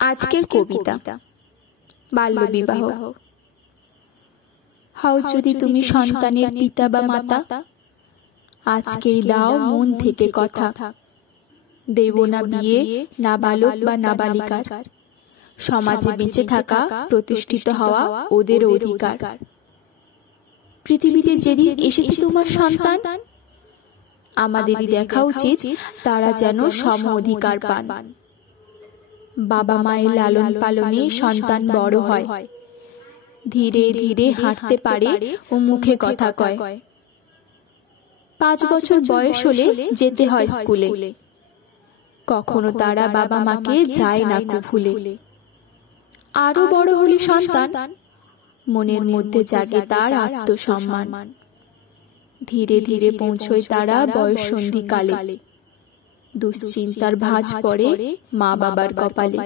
আজকের কবিতা বাল্যবিবাহ। হও যদি তুমি সন্তানের পিতা বা মাতা, আজকেই দাও মন থেকে কথা। দেব না বিয়ে নাবালক বা নাবালিকার, সমাজে বেঁচে থাকা প্রতিষ্ঠিত হওয়া ওদের অধিকার। পৃথিবীতে যেদিন এসেছে তোমার সন্তান, আমাদেরই দেখা উচিত তারা যেন সম অধিকার পান। বাবা মায়ের লালন পালনে সন্তান বড় হয়, ধীরে ধীরে হাঁটতে পারে ও মুখে কথা কয়। 5 বছর বয়স হলে যেতে হয় স্কুলে, কখনো তারা বাবা মাকে যায় না ভুলে। আরো বড় হলে সন্তান, মনের মধ্যে জাগে তার আত্মসম্মান। ধীরে ধীরে পৌঁছয় তারা বয়ঃসন্ধিকালে, দুশ্চিন্তার ভাঁজ পড়ে মা বাবার কপালে।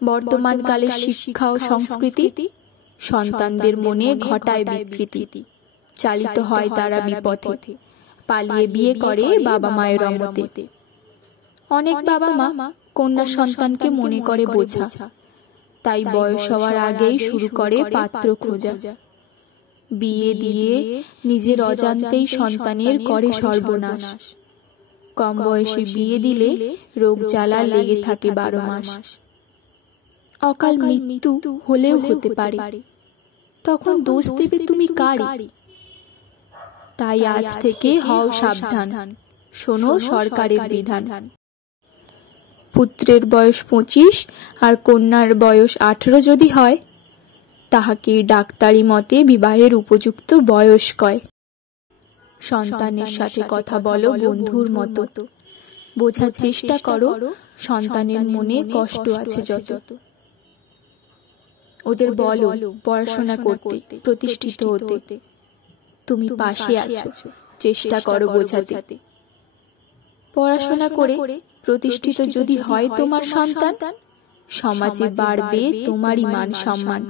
বর্তমান কালের শিক্ষা ও সংস্কৃতি সন্তানদের মনে ঘটায় বিকৃতি। চালিত হয় তারা বিপথে, পালিয়ে বিয়ে করে বাবা মায়ের অমতে। অনেক বাবা মা কন্যা সন্তানকে মনে করে বোঝা, তাই বয়স হওয়ার আগেই শুরু করে পাত্র খোঁজা। বিয়ে দিয়ে নিজের অজান্তেই সন্তানের করে সর্বনাশ। কম বয়সে বিয়ে দিলে রোগ জ্বালা লেগে থাকে 12 মাস। অকাল মৃত্যু হলেও হতে পারে, তখন দোষ দেবে তুমি কারে? তাই আজ থেকে হও সাবধান, শোনো সরকারের বিধান। পুত্রের বয়স 25 আর কন্যার বয়স 18 যদি হয়, তাহাকে ডাক্তারি মতে বিবাহের উপযুক্ত বয়স কয়। সন্তানের সাথে কথা বলো বন্ধুর মতো, বোঝার চেষ্টা করো সন্তানের মনে কষ্ট আছে যত। ওদের বলো পড়াশোনা করতে, প্রতিষ্ঠিত হতে। তুমি পাশে আছো, চেষ্টা করো বোঝাতে। পড়াশোনা করে প্রতিষ্ঠিত যদি হয় তোমার সন্তান, সমাজে বাড়বে তোমারই মান সম্মান।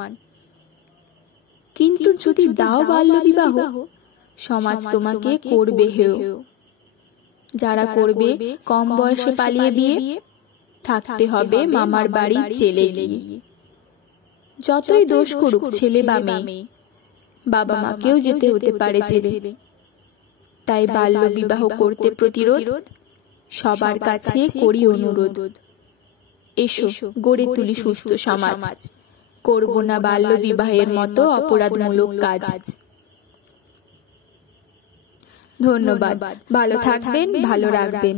কিন্তু যদি দাও বাল্য বিবাহ, সমাজ তোমাকে করবে হেয়। যারা করবে কম বয়সে পালিয়ে বিয়ে, থাকতে হবে মামার বাড়ি জেলে গিয়ে। যতই দোষ করুক ছেলে বা মেয়ে, বাবা মাকেও যেতে হতে পারে জেলে। তাই বাল্য বিবাহ করতে প্রতিরোধ, সবার কাছে করি অনুরোধ। এসো গড়ে তুলি সুস্থ সমাজ, করব না বাল্য বিবাহের মতো অপরাধমূলক কাজ। ধন্যবাদ। ভালো থাকবেন, ভালো রাখবেন।